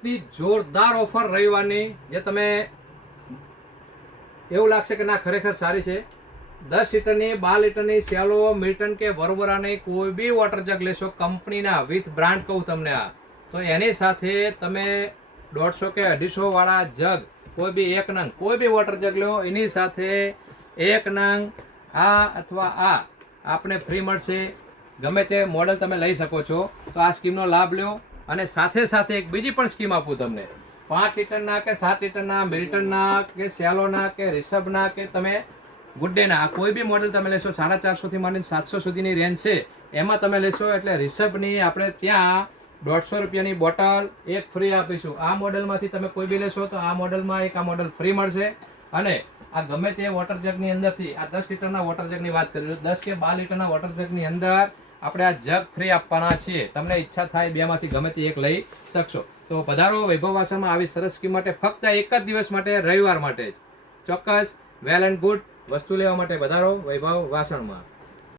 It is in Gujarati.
જોરદાર ઓફર રવિવારની જે તમે એવું લાગશે કે ના ખરેખર સારી છે. 10 લીટરની 12 લીટરની સેલો મિલ્ટન કે વરવરાની કોઈ બી વોટર જગ લેશો કંપનીના વિથ બ્રાન્ડ કહું તમને આ તો એની સાથે તમે 150 કે 250 વાળા જગ કોઈ બી એક નંગ કોઈ બી વોટર જગ લો એની સાથે એક નંગ આ અથવા આ આપણે ફ્રી મળશે. ગમે તે મોડલ તમે લઈ શકો છો. તો આ સ્કીમનો લાભ લ્યો અને સાથે સાથે એક બીજી પણ સ્કીમ આપું તમને. 5 લીટરના કે 7 લીટરના મિલ્ટનના કે સેલોના કે રિષભના કે તમે ગુડ ડેના કોઈ બી મોડલ તમે લેશો 450 થી માંડીને 700 સુધીની રેન્જ છે એમાં તમે લેશો એટલે રિષભની આપણે ત્યાં 150 રૂપિયાની બોટલ એક ફ્રી આપીશું. આ મોડલમાંથી તમે કોઈ બી લેશો તો આ મોડલમાં એક આ મોડલ ફ્રી મળશે. અને આ ગમે તે વોટર જગની અંદરથી આ 10 લીટરના વોટર જગની વાત કરીએ 10 કે 12 લીટરના વોટર જગની અંદર આપણે આ જગ ફ્રી આપવાના છીએ. તમને ઈચ્છા થાય બેમાંથી ગમે તે એક લઈ શકશો. તો પધારો વૈભવ વાસણમાં આવી સરસ સ્કીમ માટે ફક્ત એક જ દિવસ માટે રવિવાર માટે જ ચોક્કસ વેલ એન્ડ ગુડ વસ્તુ લેવા માટે પધારો વૈભવ વાસણમાં.